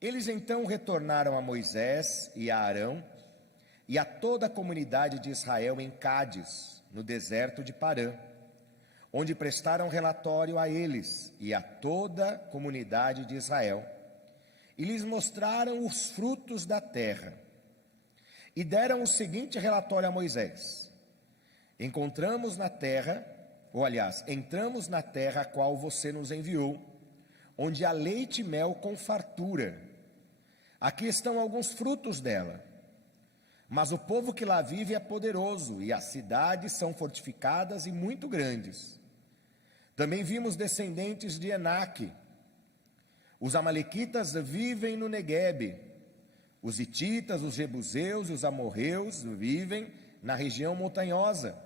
Eles então retornaram a Moisés e a Arão e a toda a comunidade de Israel em Cádiz, no deserto de Parã, onde prestaram relatório a eles e a toda a comunidade de Israel, e lhes mostraram os frutos da terra, e deram o seguinte relatório a Moisés: entramos na terra a qual você nos enviou, onde há leite e mel com fartura. Aqui estão alguns frutos dela. Mas o povo que lá vive é poderoso, e as cidades são fortificadas e muito grandes. Também vimos descendentes de Enaque. Os amalequitas vivem no Neguebe. Os hititas, os jebuseus e os amorreus vivem na região montanhosa.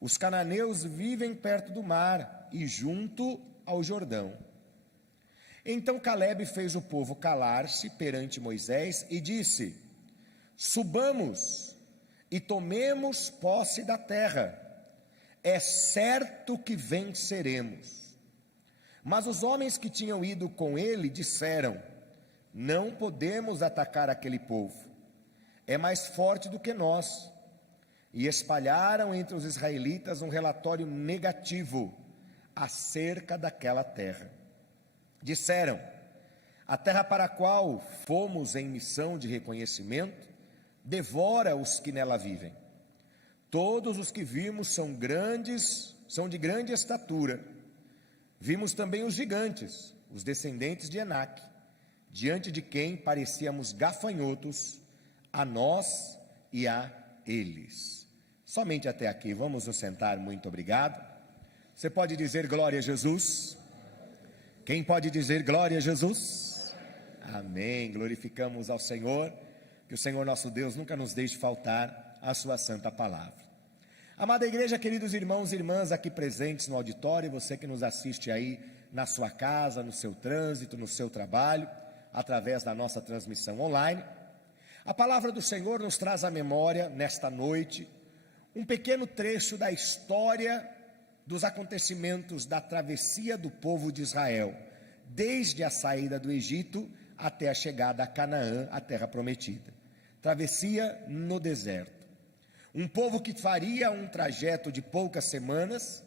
Os cananeus vivem perto do mar e junto ao Jordão. Então Calebe fez o povo calar-se perante Moisés e disse: subamos e tomemos posse da terra, é certo que venceremos. Mas os homens que tinham ido com ele disseram: não podemos atacar aquele povo, é mais forte do que nós. E espalharam entre os israelitas um relatório negativo acerca daquela terra. Disseram: a terra para a qual fomos em missão de reconhecimento devora os que nela vivem. Todos os que vimos são de grande estatura. Vimos também os gigantes, os descendentes de Enaque, diante de quem parecíamos gafanhotos, a nós e a eles. Somente até aqui, vamos nos sentar, muito obrigado. Você pode dizer glória a Jesus? Quem pode dizer glória a Jesus? Amém, glorificamos ao Senhor, que o Senhor nosso Deus nunca nos deixe faltar a sua santa palavra. Amada igreja, queridos irmãos e irmãs aqui presentes no auditório, você que nos assiste aí na sua casa, no seu trânsito, no seu trabalho, através da nossa transmissão online, a palavra do Senhor nos traz à memória, nesta noite, um pequeno trecho da história dos acontecimentos da travessia do povo de Israel, desde a saída do Egito até a chegada a Canaã, a terra prometida. Travessia no deserto. Um povo que faria um trajeto de poucas semanas,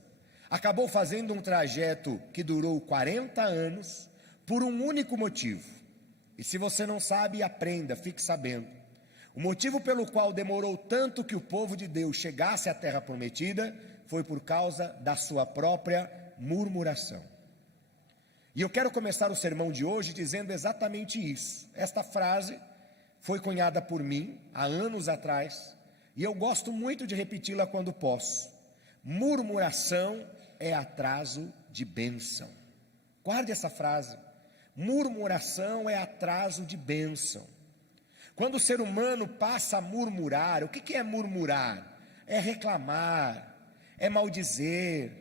acabou fazendo um trajeto que durou 40 anos, por um único motivo. E se você não sabe, aprenda, fique sabendo. O motivo pelo qual demorou tanto que o povo de Deus chegasse à terra prometida foi por causa da sua própria murmuração. E eu quero começar o sermão de hoje dizendo exatamente isso. Esta frase foi cunhada por mim há anos atrás, e eu gosto muito de repeti-la quando posso. Murmuração é atraso de bênção. Guarde essa frase. Murmuração é atraso de bênção. Quando o ser humano passa a murmurar, o que é murmurar? É reclamar, é maldizer,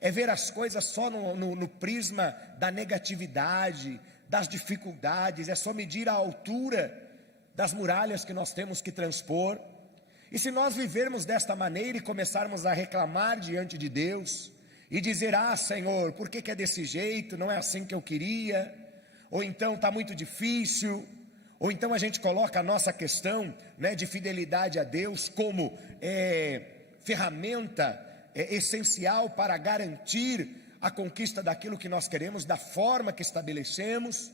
é ver as coisas só no prisma da negatividade, das dificuldades, é só medir a altura das muralhas que nós temos que transpor. E se nós vivermos desta maneira e começarmos a reclamar diante de Deus, e dizer: ah, Senhor, por que é desse jeito, não é assim que eu queria, ou então está muito difícil, ou então a gente coloca a nossa questão, de fidelidade a Deus como ferramenta essencial para garantir a conquista daquilo que nós queremos, da forma que estabelecemos.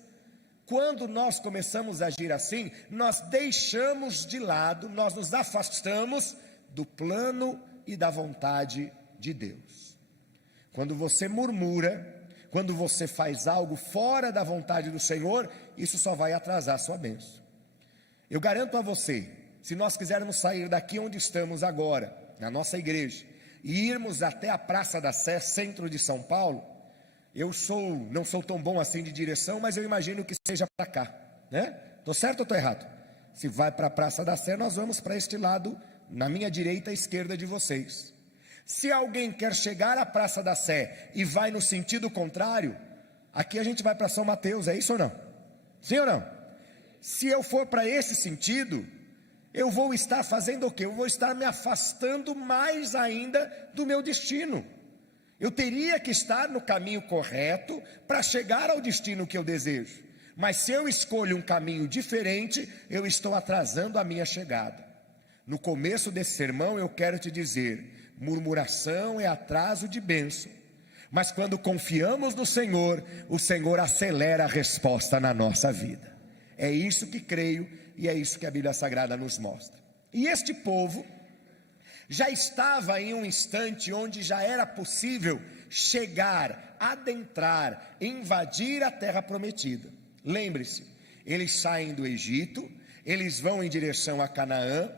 Quando nós começamos a agir assim, nós deixamos de lado, nós nos afastamos do plano e da vontade de Deus. Quando você murmura, quando você faz algo fora da vontade do Senhor, isso só vai atrasar a sua bênção. Eu garanto a você, se nós quisermos sair daqui onde estamos agora, na nossa igreja, e irmos até a Praça da Sé, centro de São Paulo, não sou tão bom assim de direção, mas eu imagino que seja para cá, Estou certo ou estou errado? Se vai para a Praça da Sé, nós vamos para este lado, na minha direita e esquerda de vocês. Se alguém quer chegar à Praça da Sé e vai no sentido contrário, aqui a gente vai para São Mateus, é isso ou não? Sim ou não? Se eu for para esse sentido, eu vou estar fazendo o quê? Eu vou estar me afastando mais ainda do meu destino. Eu teria que estar no caminho correto para chegar ao destino que eu desejo. Mas se eu escolho um caminho diferente, eu estou atrasando a minha chegada. No começo desse sermão eu quero te dizer: murmuração é atraso de bênção. Mas quando confiamos no Senhor, o Senhor acelera a resposta na nossa vida. É isso que creio e é isso que a Bíblia Sagrada nos mostra. E este povo já estava em um instante onde já era possível chegar, adentrar, invadir a terra prometida. Lembre-se, eles saem do Egito, eles vão em direção a Canaã.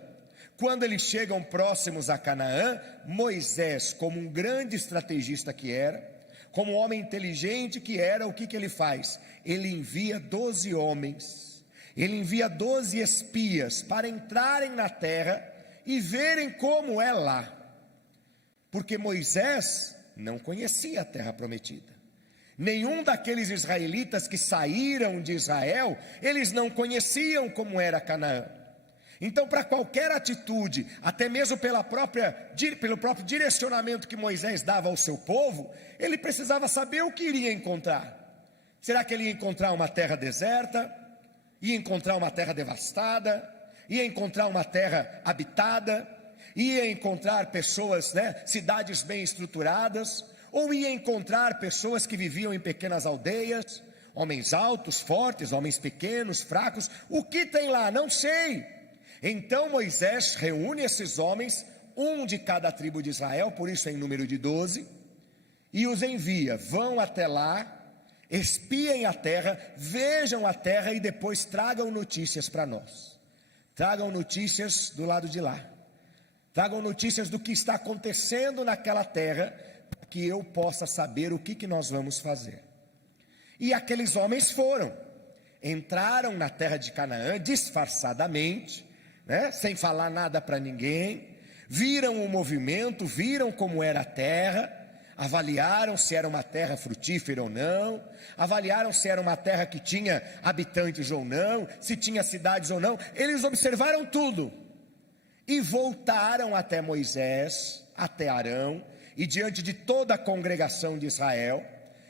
Quando eles chegam próximos a Canaã, Moisés, como um grande estrategista que era, como um homem inteligente que era, o que ele faz? Ele envia 12 homens, ele envia 12 espias para entrarem na terra e verem como é lá, porque Moisés não conhecia a terra prometida. Nenhum daqueles israelitas que saíram de Israel, eles não conheciam como era Canaã. Então, para qualquer atitude, até mesmo pelo próprio direcionamento que Moisés dava ao seu povo, ele precisava saber o que iria encontrar. Será que ele ia encontrar uma terra deserta? Ia encontrar uma terra devastada? Ia encontrar uma terra habitada? Ia encontrar pessoas, cidades bem estruturadas? Ou ia encontrar pessoas que viviam em pequenas aldeias? Homens altos, fortes, homens pequenos, fracos? O que tem lá? Não sei. Então Moisés reúne esses homens, um de cada tribo de Israel, por isso em número de 12, e os envia. Vão até lá, espiem a terra, vejam a terra e depois tragam notícias para nós. Tragam notícias do lado de lá. Tragam notícias do que está acontecendo naquela terra, para que eu possa saber o que nós vamos fazer. E aqueles homens foram, entraram na terra de Canaã disfarçadamente, sem falar nada para ninguém, viram o movimento, viram como era a terra, avaliaram se era uma terra frutífera ou não, avaliaram se era uma terra que tinha habitantes ou não, se tinha cidades ou não. Eles observaram tudo e voltaram até Moisés, até Arão e diante de toda a congregação de Israel.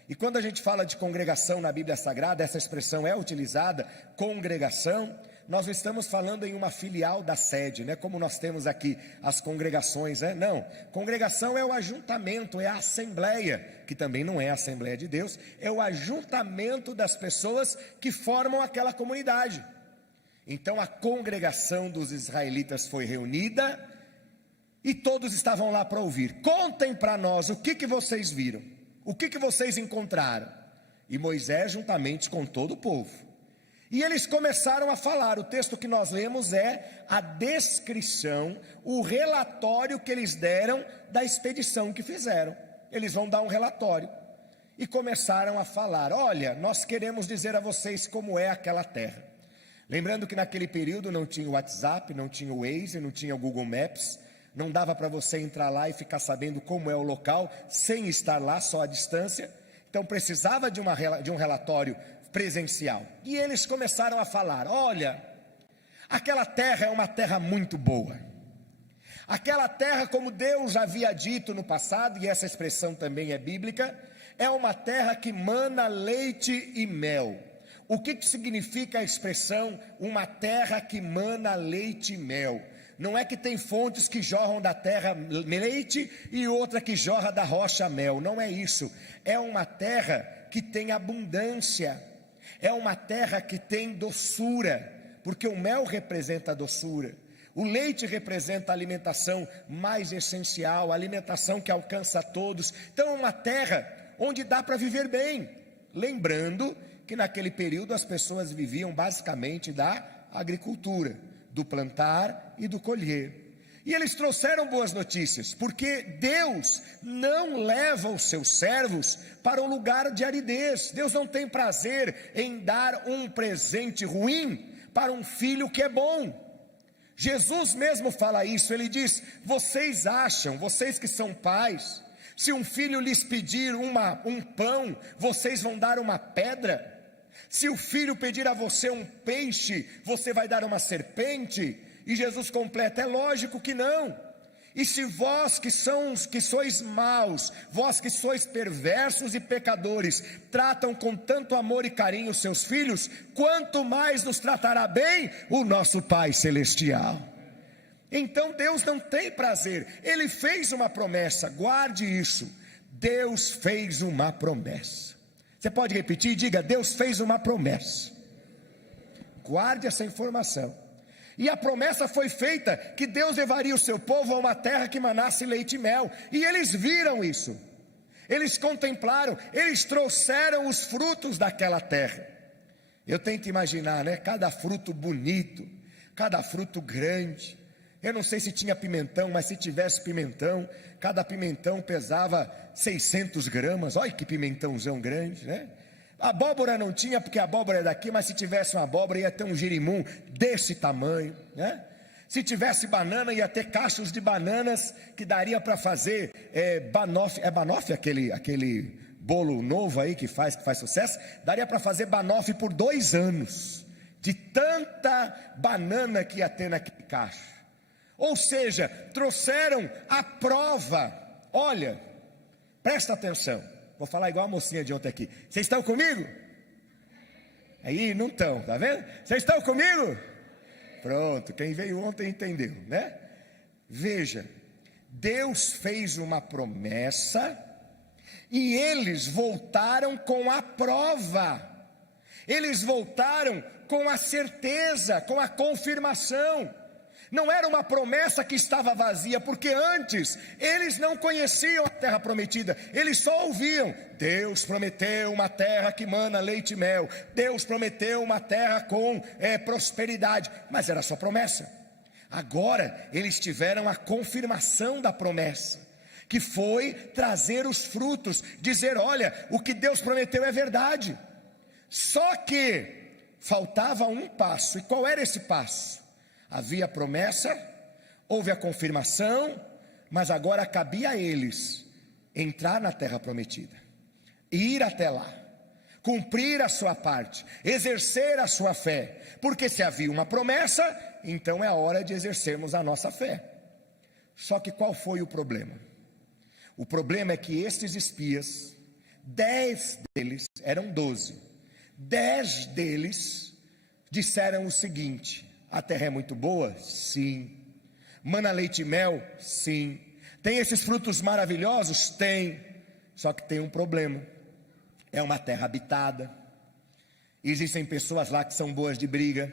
E quando a gente fala de congregação na Bíblia Sagrada, essa expressão é utilizada, congregação. Nós estamos falando em uma filial da sede, como nós temos aqui as congregações, não, congregação é o ajuntamento, é a assembleia, que também não é a Assembleia de Deus, é o ajuntamento das pessoas que formam aquela comunidade. Então a congregação dos israelitas foi reunida e todos estavam lá para ouvir. Contem para nós o que vocês viram, o que vocês encontraram. E Moisés juntamente com todo o povo. E eles começaram a falar. O texto que nós lemos é a descrição, o relatório que eles deram da expedição que fizeram. Eles vão dar um relatório. E começaram a falar: olha, nós queremos dizer a vocês como é aquela terra. Lembrando que naquele período não tinha o WhatsApp, não tinha o Waze, não tinha o Google Maps. Não dava para você entrar lá e ficar sabendo como é o local, sem estar lá, só à distância. Então precisava de um relatório presencial. E eles começaram a falar: olha, aquela terra é uma terra muito boa. Aquela terra, como Deus havia dito no passado, e essa expressão também é bíblica, é uma terra que mana leite e mel. O que significa a expressão uma terra que mana leite e mel? Não é que tem fontes que jorram da terra leite e outra que jorra da rocha mel. Não é isso. É uma terra que tem abundância. É uma terra que tem doçura, porque o mel representa a doçura. O leite representa a alimentação mais essencial, a alimentação que alcança a todos. Então é uma terra onde dá para viver bem. Lembrando que naquele período as pessoas viviam basicamente da agricultura, do plantar e do colher. E eles trouxeram boas notícias, porque Deus não leva os seus servos para um lugar de aridez. Deus não tem prazer em dar um presente ruim para um filho que é bom. Jesus mesmo fala isso, ele diz: vocês acham, vocês que são pais, se um filho lhes pedir um pão, vocês vão dar uma pedra? Se o filho pedir a você um peixe, você vai dar uma serpente? E Jesus completa: é lógico que não. E se vós que sois maus, vós que sois perversos e pecadores, tratam com tanto amor e carinho os seus filhos, quanto mais nos tratará bem o nosso Pai Celestial. Então Deus não tem prazer, Ele fez uma promessa, guarde isso, Deus fez uma promessa. Você pode repetir? Diga: Deus fez uma promessa. Guarde essa informação. E a promessa foi feita que Deus levaria o seu povo a uma terra que manasse leite e mel. E eles viram isso. Eles contemplaram, eles trouxeram os frutos daquela terra. Eu tento imaginar, né? Cada fruto bonito, cada fruto grande. Eu não sei se tinha pimentão, mas se tivesse pimentão, cada pimentão pesava 600 gramas. Olha que pimentãozão grande, né? Abóbora não tinha, porque a abóbora é daqui, mas se tivesse uma abóbora ia ter um girimum desse tamanho, né? Se tivesse banana, ia ter cachos de bananas que daria para fazer banoffee. É banoffee aquele bolo novo aí que faz sucesso? Daria para fazer banoffee por 2 anos, de tanta banana que ia ter naquele cacho. Ou seja, trouxeram a prova. Olha, presta atenção. Vou falar igual a mocinha de ontem aqui. Vocês estão comigo? Aí não estão, tá vendo? Vocês estão comigo? Pronto, quem veio ontem entendeu, né? Veja, Deus fez uma promessa e eles voltaram com a prova. Eles voltaram com a certeza, com a confirmação. Não era uma promessa que estava vazia, porque antes eles não conheciam a terra prometida, eles só ouviam: Deus prometeu uma terra que mana leite e mel, Deus prometeu uma terra com prosperidade, mas era só promessa. Agora eles tiveram a confirmação da promessa, que foi trazer os frutos, dizer: olha, o que Deus prometeu é verdade. Só que faltava um passo, e qual era esse passo? Havia promessa, houve a confirmação, mas agora cabia a eles entrar na terra prometida, ir até lá, cumprir a sua parte, exercer a sua fé, porque se havia uma promessa, então é a hora de exercermos a nossa fé. Só que qual foi o problema? O problema é que estes espias, 10 deles, eram 12, 10 deles disseram o seguinte: a terra é muito boa? Sim. Mana leite e mel? Sim. Tem esses frutos maravilhosos? Tem. Só que tem um problema. É uma terra habitada. Existem pessoas lá que são boas de briga.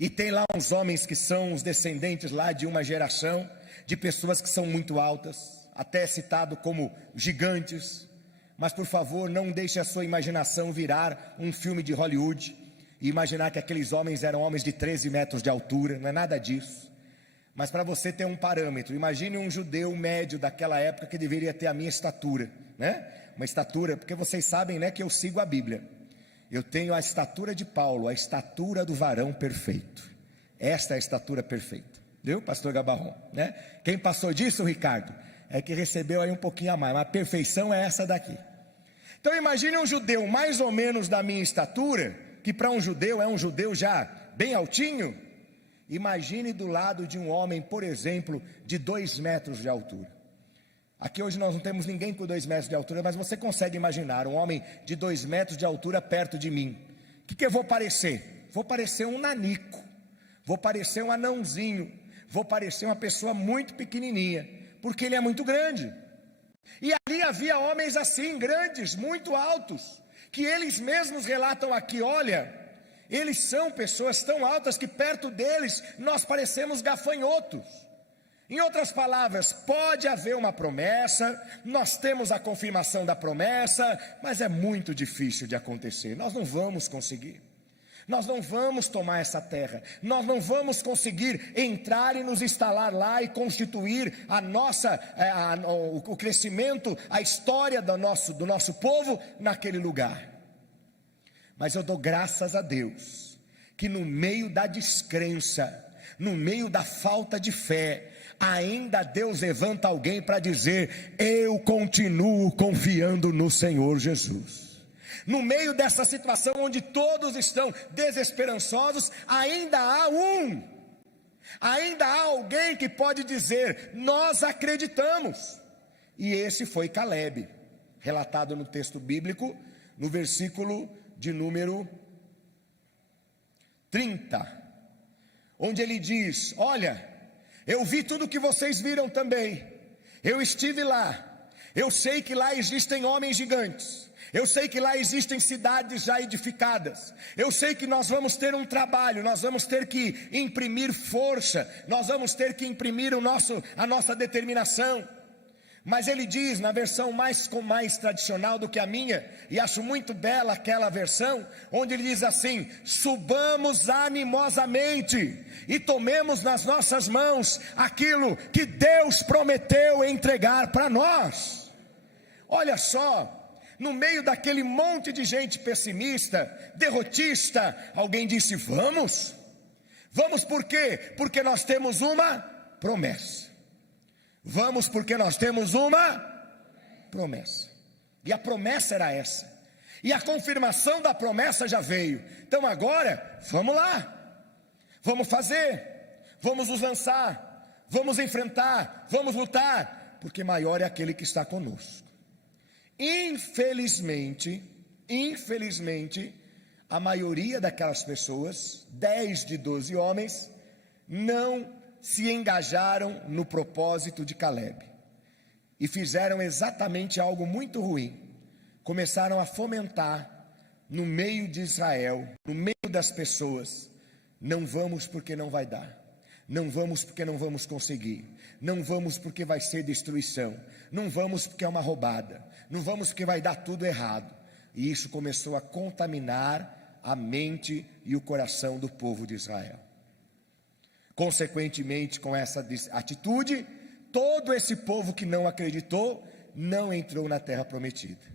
E tem lá uns homens que são os descendentes lá de uma geração de pessoas que são muito altas, até citado como gigantes. Mas por favor, não deixe a sua imaginação virar um filme de Hollywood e imaginar que aqueles homens eram homens de 13 metros de altura. Não é nada disso. Mas para você ter um parâmetro, imagine um judeu médio daquela época que deveria ter a minha estatura, né? Uma estatura, porque vocês sabem, né, que eu sigo a Bíblia. Eu tenho a estatura de Paulo, a estatura do varão perfeito. Esta é a estatura perfeita, viu, pastor Gabarron, né? Quem passou disso, Ricardo, é que recebeu aí um pouquinho a mais, mas a perfeição é essa daqui. Então imagine um judeu mais ou menos da minha estatura, que para um judeu é um judeu já bem altinho. Imagine do lado de um homem, por exemplo, de 2 metros de altura. Aqui hoje nós não temos ninguém com 2 metros de altura, mas você consegue imaginar um homem de 2 metros de altura perto de mim. O que eu vou parecer? Vou parecer um nanico, vou parecer um anãozinho, vou parecer uma pessoa muito pequenininha, porque ele é muito grande. E ali havia homens assim, grandes, muito altos, que eles mesmos relatam aqui: olha, eles são pessoas tão altas que perto deles nós parecemos gafanhotos. Em outras palavras, pode haver uma promessa, nós temos a confirmação da promessa, mas é muito difícil de acontecer, nós não vamos conseguir. Nós não vamos tomar essa terra, nós não vamos conseguir entrar e nos instalar lá e constituir o crescimento, a história do nosso povo naquele lugar. Mas eu dou graças a Deus, que no meio da descrença, no meio da falta de fé, ainda Deus levanta alguém para dizer: eu continuo confiando no Senhor Jesus. No meio dessa situação onde todos estão desesperançosos, ainda há um Ainda há alguém que pode dizer: nós acreditamos. E esse foi Calebe, relatado no texto bíblico, no versículo de número 30, onde ele diz: olha, eu vi tudo que vocês viram também, eu estive lá, eu sei que lá existem homens gigantes, eu sei que lá existem cidades já edificadas, eu sei que nós vamos ter um trabalho, nós vamos ter que imprimir força, nós vamos ter que imprimir a nossa determinação. Mas ele diz, na versão mais tradicional do que a minha, e acho muito bela aquela versão, onde ele diz assim: subamos animosamente e tomemos nas nossas mãos aquilo que Deus prometeu entregar para nós. Olha só, no meio daquele monte de gente pessimista, derrotista, alguém disse: vamos. Vamos por quê? Porque nós temos uma promessa. Vamos porque nós temos uma promessa. E a promessa era essa. E a confirmação da promessa já veio. Então agora, vamos lá. Vamos fazer. Vamos nos lançar. Vamos enfrentar. Vamos lutar. Porque maior é aquele que está conosco. Infelizmente, a maioria daquelas pessoas, 10 de 12 homens, não se engajaram no propósito de Calebe e fizeram exatamente algo muito ruim. Começaram a fomentar no meio de Israel, no meio das pessoas: não vamos porque não vai dar, não vamos porque não vamos conseguir, não vamos porque vai ser destruição, não vamos porque é uma roubada, não vamos porque vai dar tudo errado. E isso começou a contaminar a mente e o coração do povo de Israel. Consequentemente, com essa atitude, todo esse povo que não acreditou, não entrou na terra prometida.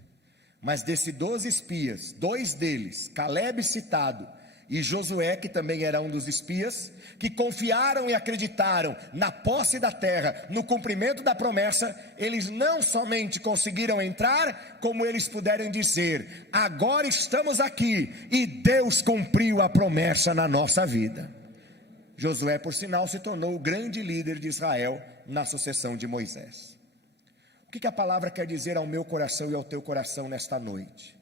Mas desses 12 espias, 2 deles, Calebe citado, e Josué, que também era um dos espias, que confiaram e acreditaram na posse da terra, no cumprimento da promessa, eles não somente conseguiram entrar, como eles puderam dizer: agora estamos aqui, e Deus cumpriu a promessa na nossa vida. Josué, por sinal, se tornou o grande líder de Israel na sucessão de Moisés. O que a palavra quer dizer ao meu coração e ao teu coração nesta noite?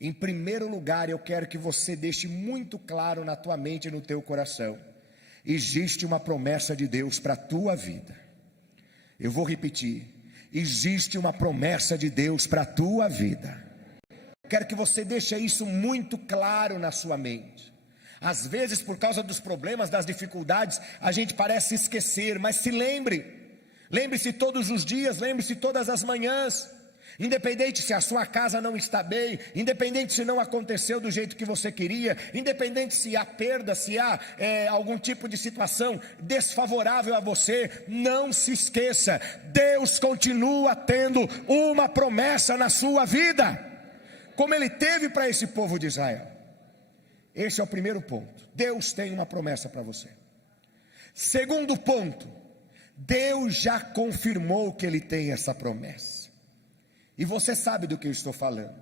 Em primeiro lugar, eu quero que você deixe muito claro na tua mente e no teu coração: existe uma promessa de Deus para a tua vida. Eu vou repetir: existe uma promessa de Deus para a tua vida. Quero que você deixe isso muito claro na sua mente. Às vezes, por causa dos problemas, das dificuldades, a gente parece esquecer, mas se lembre-se todos os dias, lembre-se todas as manhãs, independente se a sua casa não está bem, independente se não aconteceu do jeito que você queria, independente se há perda, se há algum tipo de situação desfavorável a você, não se esqueça: Deus continua tendo uma promessa na sua vida, como Ele teve para esse povo de Israel. Esse é o primeiro ponto. Deus tem uma promessa para você. Segundo ponto, Deus já confirmou que Ele tem essa promessa. E você sabe do que eu estou falando.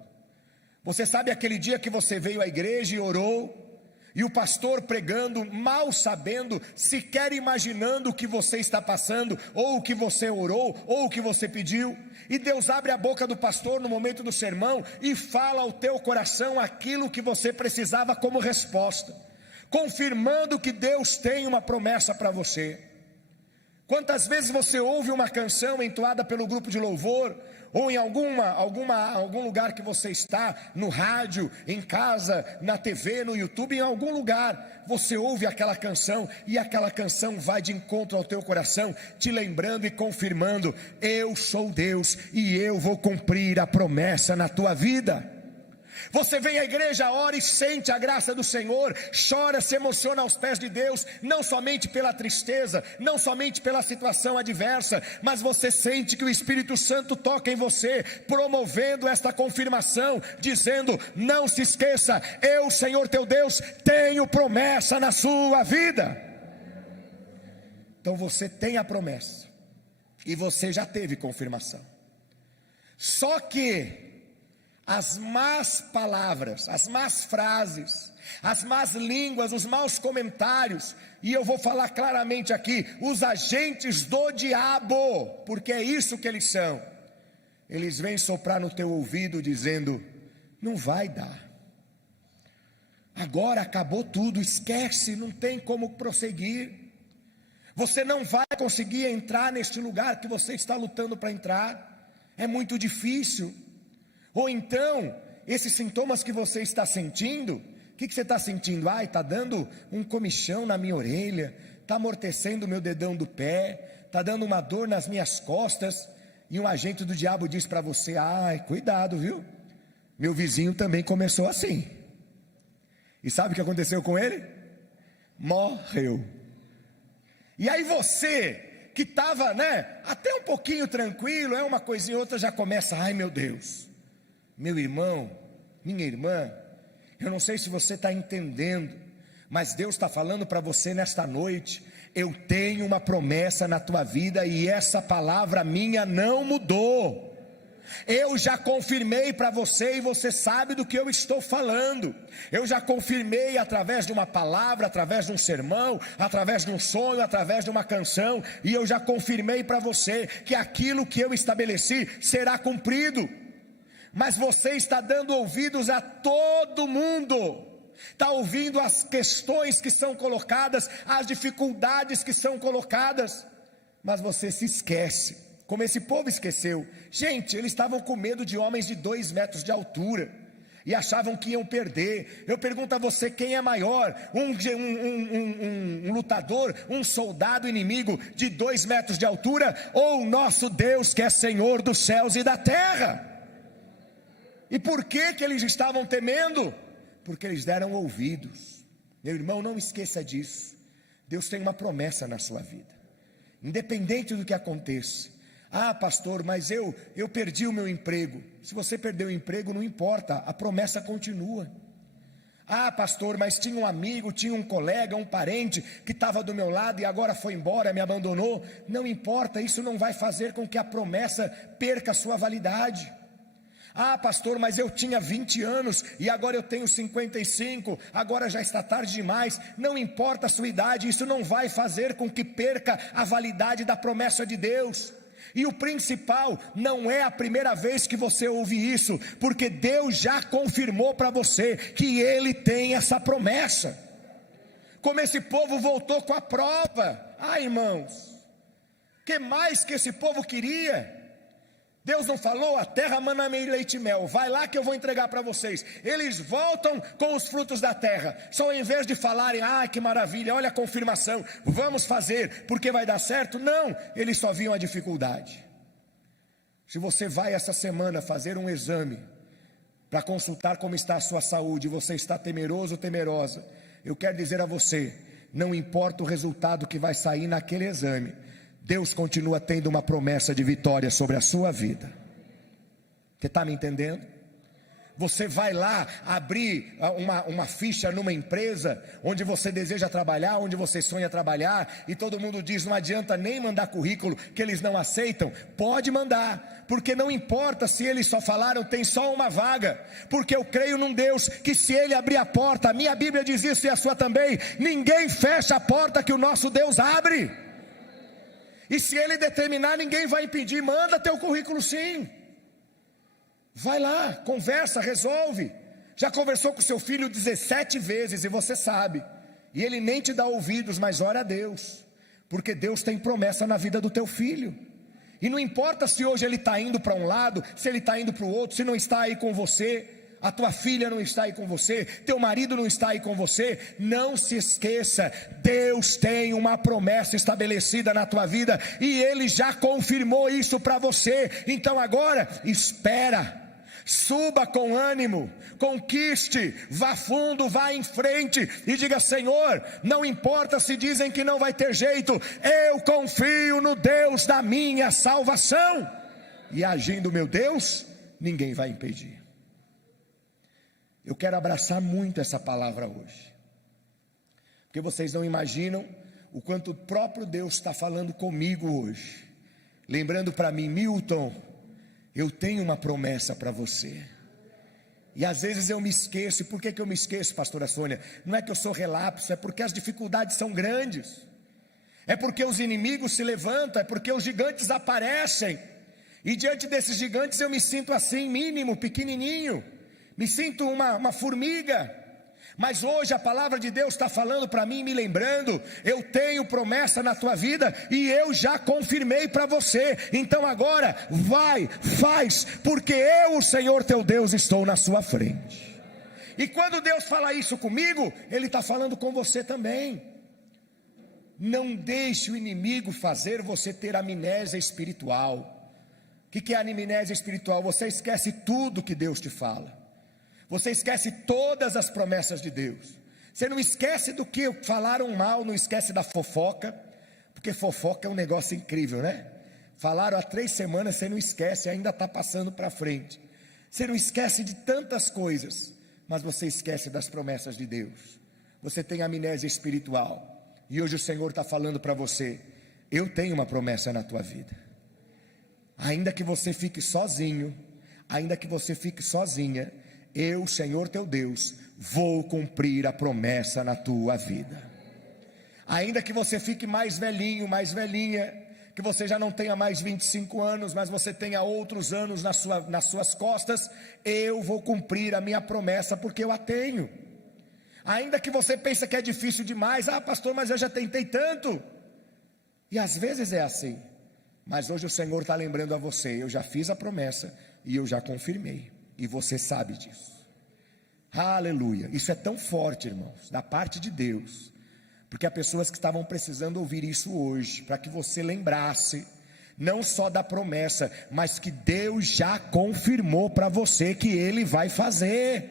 Você sabe aquele dia que você veio à igreja e orou, e o pastor pregando, mal sabendo, sequer imaginando o que você está passando, ou o que você orou, ou o que você pediu, e Deus abre a boca do pastor no momento do sermão, e fala ao teu coração aquilo que você precisava como resposta, confirmando que Deus tem uma promessa para você. Quantas vezes você ouve uma canção entoada pelo grupo de louvor, ou em algum lugar que você está, no rádio, em casa, na TV, no YouTube, em algum lugar, você ouve aquela canção, e aquela canção vai de encontro ao teu coração, te lembrando e confirmando: eu sou Deus, e eu vou cumprir a promessa na tua vida. Você vem à igreja, ora e sente a graça do Senhor, chora, se emociona aos pés de Deus, não somente pela tristeza, não somente pela situação adversa, mas você sente que o Espírito Santo toca em você, promovendo esta confirmação, dizendo: não se esqueça, eu, Senhor teu Deus, tenho promessa na sua vida. Então você tem a promessa, e você já teve confirmação. Só que as más palavras, as más frases, as más línguas, os maus comentários, e eu vou falar claramente aqui, os agentes do diabo, porque é isso que eles são. Eles vêm soprar no teu ouvido dizendo: não vai dar, agora acabou tudo, esquece, não tem como prosseguir, você não vai conseguir entrar neste lugar que você está lutando para entrar, é muito difícil. Ou então, esses sintomas que você está sentindo, o que você está sentindo? Ai, está dando um comichão na minha orelha, está amortecendo o meu dedão do pé, está dando uma dor nas minhas costas, e um agente do diabo diz para você: ai, cuidado, viu? Meu vizinho também começou assim. E sabe o que aconteceu com ele? Morreu. E aí você, que estava, até um pouquinho tranquilo, uma coisinha ou outra já começa: ai meu Deus, meu irmão, minha irmã, eu não sei se você está entendendo, mas Deus está falando para você nesta noite: eu tenho uma promessa na tua vida, e essa palavra minha não mudou. Eu já confirmei para você, e você sabe do que eu estou falando. Eu já confirmei através de uma palavra, através de um sermão, através de um sonho, através de uma canção, e eu já confirmei para você que aquilo que eu estabeleci será cumprido. Mas você está dando ouvidos a todo mundo, está ouvindo as questões que são colocadas, as dificuldades que são colocadas, mas você se esquece, como esse povo esqueceu. Gente, eles estavam com medo de homens de 2 metros de altura, e achavam que iam perder. Eu pergunto a você: quem é maior? Um lutador, um soldado inimigo de 2 metros de altura, ou o nosso Deus que é Senhor dos céus e da terra? E por que eles estavam temendo? Porque eles deram ouvidos. Meu irmão, não esqueça disso. Deus tem uma promessa na sua vida, independente do que aconteça. Ah, pastor, mas eu perdi o meu emprego. Se você perdeu o emprego, não importa, a promessa continua. Ah, pastor, mas tinha um amigo, tinha um colega, um parente que estava do meu lado e agora foi embora, me abandonou. Não importa, isso não vai fazer com que a promessa perca a sua validade. Ah, pastor, mas eu tinha 20 anos e agora eu tenho 55, agora já está tarde demais. Não importa a sua idade, isso não vai fazer com que perca a validade da promessa de Deus. E o principal, não é a primeira vez que você ouve isso, porque Deus já confirmou para você que Ele tem essa promessa. Como esse povo voltou com a prova. Ah, irmãos, o que mais que esse povo queria? Deus não falou: a terra mana leite e mel, vai lá que eu vou entregar para vocês. Eles voltam com os frutos da terra, só ao invés de falarem: ah, que maravilha, olha a confirmação, vamos fazer, porque vai dar certo. Não, eles só viam a dificuldade. Se você vai essa semana fazer um exame, para consultar como está a sua saúde, você está temeroso ou temerosa, eu quero dizer a você: não importa o resultado que vai sair naquele exame, Deus continua tendo uma promessa de vitória sobre a sua vida. Você está me entendendo? Você vai lá abrir uma ficha numa empresa onde você deseja trabalhar, onde você sonha trabalhar, e todo mundo diz: não adianta nem mandar currículo, que eles não aceitam. Pode mandar, porque não importa se eles só falaram tem só uma vaga, porque eu creio num Deus que, se Ele abrir a porta, a minha Bíblia diz isso e a sua também, ninguém fecha a porta que o nosso Deus abre. E se Ele determinar, ninguém vai impedir. Manda teu currículo sim. Vai lá, conversa, resolve. Já conversou com seu filho 17 vezes e você sabe, e ele nem te dá ouvidos, mas ora a Deus, porque Deus tem promessa na vida do teu filho. E não importa se hoje ele está indo para um lado, se ele está indo para o outro, se não está aí com você, a tua filha não está aí com você, teu marido não está aí com você, não se esqueça, Deus tem uma promessa estabelecida na tua vida, e Ele já confirmou isso para você. Então agora, espera, suba com ânimo, conquiste, vá fundo, vá em frente, e diga: Senhor, não importa se dizem que não vai ter jeito, eu confio no Deus da minha salvação, e agindo meu Deus, ninguém vai impedir. Eu quero abraçar muito essa palavra hoje, porque vocês não imaginam o quanto o próprio Deus está falando comigo hoje, lembrando para mim: Milton, eu tenho uma promessa para você. E às vezes eu me esqueço. E por que eu me esqueço, pastora Sônia? Não é que eu sou relapso, é porque as dificuldades são grandes, é porque os inimigos se levantam, é porque os gigantes aparecem, e diante desses gigantes eu me sinto assim, mínimo, pequenininho, me sinto uma formiga. Mas hoje a palavra de Deus está falando para mim, me lembrando: eu tenho promessa na tua vida e eu já confirmei para você. Então agora vai, faz, porque eu, o Senhor teu Deus, estou na sua frente. E quando Deus fala isso comigo, Ele está falando com você também. Não deixe o inimigo fazer você ter amnésia espiritual. O que é amnésia espiritual? Você esquece tudo que Deus te fala. Você esquece todas as promessas de Deus. Você não esquece do que falaram mal, não esquece da fofoca, porque fofoca é um negócio incrível, né? Falaram há 3 semanas, você não esquece, ainda está passando para frente. Você não esquece de tantas coisas, mas você esquece das promessas de Deus. Você tem amnésia espiritual. E hoje o Senhor está falando para você: eu tenho uma promessa na tua vida. Ainda que você fique sozinho, ainda que você fique sozinha, eu, Senhor teu Deus, vou cumprir a promessa na tua vida. Ainda que você fique mais velhinho, mais velhinha, que você já não tenha mais 25 anos, mas você tenha outros anos nas suas costas, eu vou cumprir a minha promessa, porque eu a tenho. Ainda que você pense que é difícil demais: pastor, mas eu já tentei tanto. E às vezes é assim, mas hoje o Senhor está lembrando a você: eu já fiz a promessa e eu já confirmei. E você sabe disso. Aleluia. Isso é tão forte, irmãos, da parte de Deus, porque há pessoas que estavam precisando ouvir isso hoje, para que você lembrasse, não só da promessa, mas que Deus já confirmou para você que Ele vai fazer.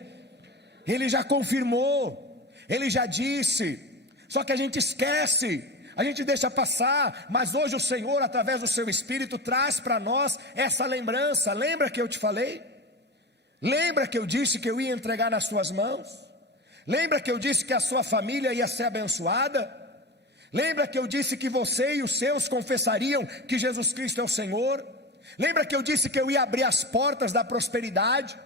Ele já confirmou, Ele já disse, só que a gente esquece, a gente deixa passar. Mas hoje o Senhor, através do seu Espírito, traz para nós essa lembrança. Lembra que eu te falei? Lembra que eu disse que eu ia entregar nas suas mãos? Lembra que eu disse que a sua família ia ser abençoada? Lembra que eu disse que você e os seus confessariam que Jesus Cristo é o Senhor? Lembra que eu disse que eu ia abrir as portas da prosperidade?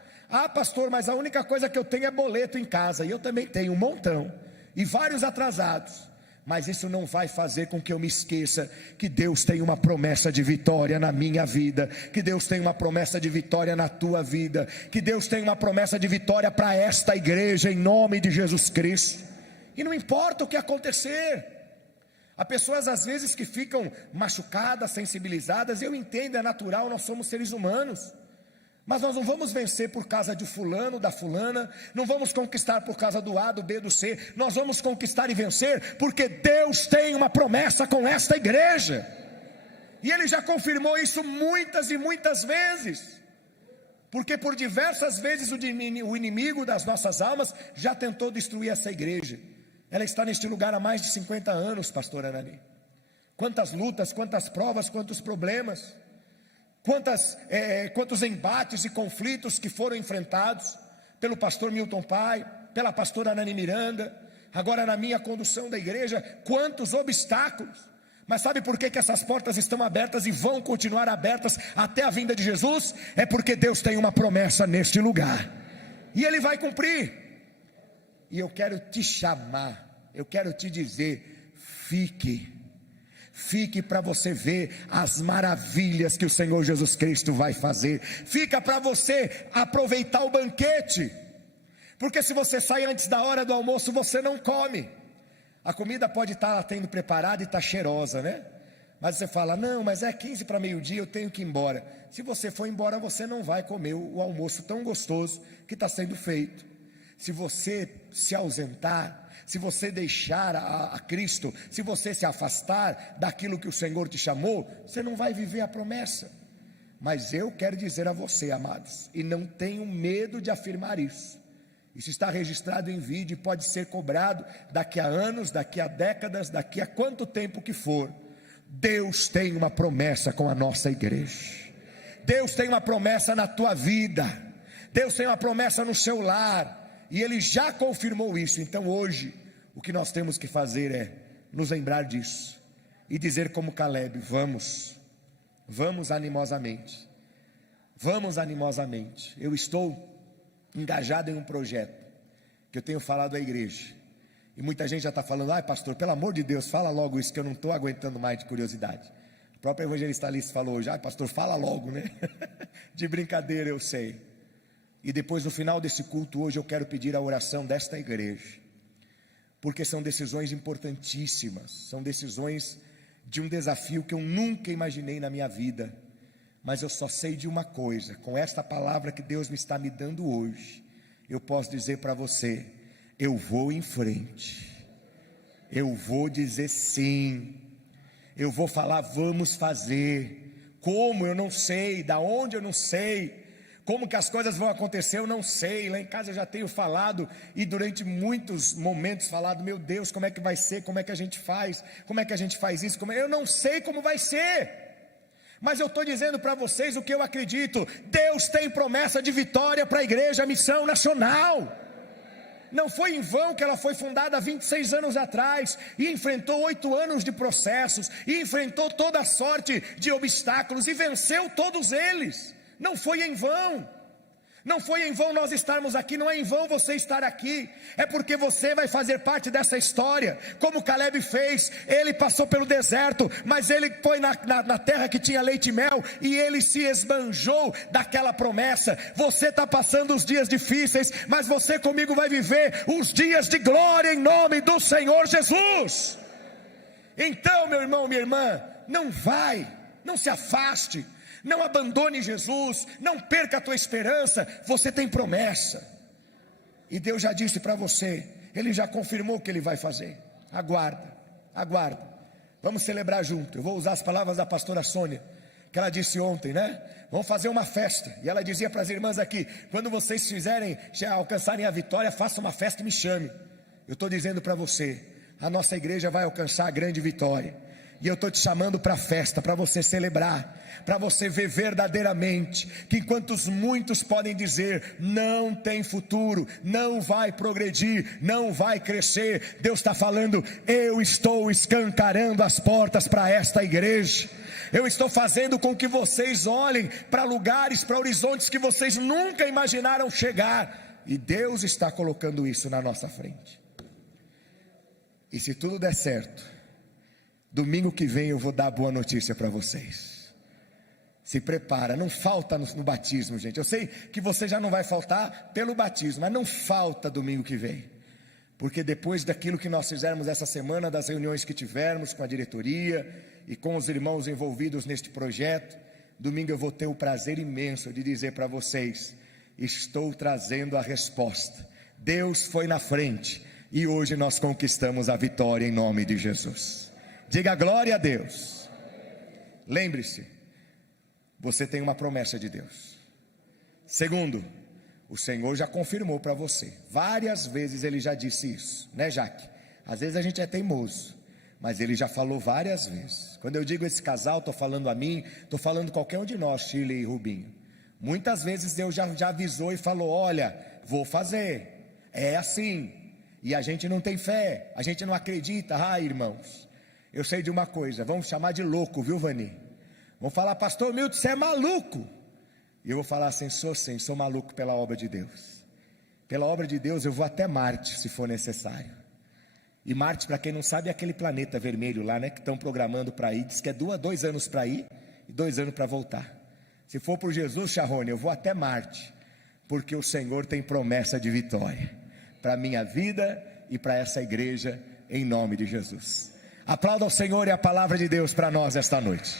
Pastor, mas a única coisa que eu tenho é boleto em casa. E eu também tenho um montão, e vários atrasados. Mas isso não vai fazer com que eu me esqueça que Deus tem uma promessa de vitória na minha vida, que Deus tem uma promessa de vitória na tua vida, que Deus tem uma promessa de vitória para esta igreja, em nome de Jesus Cristo. E não importa o que acontecer. Há pessoas às vezes que ficam machucadas, sensibilizadas. Eu entendo, é natural, nós somos seres humanos. Mas nós não vamos vencer por causa de fulano, da fulana. Não vamos conquistar por causa do A, do B, do C. Nós vamos conquistar e vencer porque Deus tem uma promessa com esta igreja. E Ele já confirmou isso muitas e muitas vezes. Porque por diversas vezes o inimigo das nossas almas já tentou destruir essa igreja. Ela está neste lugar há mais de 50 anos, pastor Anani. Quantas lutas, quantas provas, quantos problemas. Quantos embates e conflitos que foram enfrentados pelo pastor Milton Pai, pela pastora Anani Miranda, agora na minha condução da igreja, quantos obstáculos. Mas sabe por que essas portas estão abertas e vão continuar abertas até a vinda de Jesus? É porque Deus tem uma promessa neste lugar, e Ele vai cumprir. E eu quero te chamar, eu quero te dizer: fique para você ver as maravilhas que o Senhor Jesus Cristo vai fazer. Fica para você aproveitar o banquete, porque se você sai antes da hora do almoço, você não come. A comida pode estar tendo preparada e está cheirosa, né? Mas você fala: não, mas é 15 para meio-dia, eu tenho que ir embora. Se você for embora, você não vai comer o almoço tão gostoso que está sendo feito. Se você se ausentar, se você deixar a Cristo, se você se afastar daquilo que o Senhor te chamou, você não vai viver a promessa. Mas eu quero dizer a você, amados, e não tenho medo de afirmar isso, isso está registrado em vídeo e pode ser cobrado daqui a anos, daqui a décadas, daqui a quanto tempo que for. Deus tem uma promessa com a nossa igreja. Deus tem uma promessa na tua vida. Deus tem uma promessa no seu lar. E Ele já confirmou isso. Então hoje, o que nós temos que fazer é nos lembrar disso e dizer como Caleb: vamos animosamente, eu estou engajado em um projeto que eu tenho falado à igreja. E muita gente já está falando: ai pastor, pelo amor de Deus, fala logo isso que eu não estou aguentando mais de curiosidade. A própria evangelista Alice falou hoje: ai pastor, fala logo, né? De brincadeira, eu sei. E depois, no final desse culto hoje, eu quero pedir a oração desta igreja, porque são decisões importantíssimas, são decisões de um desafio que eu nunca imaginei na minha vida. Mas eu só sei de uma coisa: com esta palavra que Deus me está me dando hoje, eu posso dizer para você: eu vou em frente, eu vou dizer sim, eu vou falar vamos fazer. Como? Eu não sei. Da onde? Eu não sei. Como que as coisas vão acontecer? Eu não sei. Lá em casa eu já tenho falado, e durante muitos momentos falado: meu Deus, como é que vai ser? Como é que a gente faz? Como é que a gente faz isso? Eu não sei como vai ser. Mas eu estou dizendo para vocês o que eu acredito: Deus tem promessa de vitória para a Igreja Missão Nacional. Não foi em vão que ela foi fundada há 26 anos atrás, e enfrentou 8 anos de processos, e enfrentou toda a sorte de obstáculos, e venceu todos eles. Não foi em vão. Não foi em vão nós estarmos aqui, não é em vão você estar aqui, é porque você vai fazer parte dessa história, como Caleb fez. Ele passou pelo deserto, mas ele foi na terra que tinha leite e mel, e ele se esbanjou daquela promessa. Você está passando os dias difíceis, mas você comigo vai viver os dias de glória em nome do Senhor Jesus. Então, meu irmão, minha irmã, não se afaste, não abandone Jesus, não perca a tua esperança. Você tem promessa, e Deus já disse para você, Ele já confirmou que Ele vai fazer. Aguarda. Vamos celebrar junto. Eu vou usar as palavras da pastora Sônia, que ela disse ontem, né? Vamos fazer uma festa. E ela dizia para as irmãs aqui: quando vocês alcançarem a vitória, faça uma festa e me chame. Eu estou dizendo para você: a nossa igreja vai alcançar a grande vitória, e eu estou te chamando para a festa, para você celebrar, para você ver verdadeiramente que enquanto muitos podem dizer não tem futuro, não vai progredir, não vai crescer, Deus está falando: eu estou escancarando as portas para esta igreja. Eu estou fazendo com que vocês olhem para lugares, para horizontes que vocês nunca imaginaram chegar, e Deus está colocando isso na nossa frente. E se tudo der certo, domingo que vem eu vou dar a boa notícia para vocês. Se prepara, não falta no batismo, gente. Eu sei que você já não vai faltar pelo batismo, mas não falta domingo que vem, porque depois daquilo que nós fizermos essa semana, das reuniões que tivermos com a diretoria e com os irmãos envolvidos neste projeto, domingo eu vou ter o prazer imenso de dizer para vocês: estou trazendo a resposta. Deus foi na frente, e hoje nós conquistamos a vitória em nome de Jesus. Diga glória a Deus. Lembre-se, você tem uma promessa de Deus. Segundo, o Senhor já confirmou para você, várias vezes Ele já disse isso, né, Jaque? Às vezes a gente é teimoso, mas Ele já falou várias vezes. Quando eu digo esse casal, estou falando a mim, estou falando qualquer um de nós, Shirley e Rubinho. Muitas vezes Deus já avisou e falou: olha, vou fazer, é assim. E a gente não tem fé, a gente não acredita. Irmãos, eu sei de uma coisa: vamos chamar de louco, viu, Vani? Vão falar: pastor Milton, você é maluco. E eu vou falar assim: sou maluco pela obra de Deus. Pela obra de Deus eu vou até Marte, se for necessário. E Marte, para quem não sabe, é aquele planeta vermelho lá, né, que estão programando para ir. Diz que é 2 anos para ir e 2 anos para voltar. Se for por Jesus, Charrone, eu vou até Marte, porque o Senhor tem promessa de vitória para a minha vida e para essa igreja, em nome de Jesus. Aplauda ao Senhor e a palavra de Deus para nós esta noite.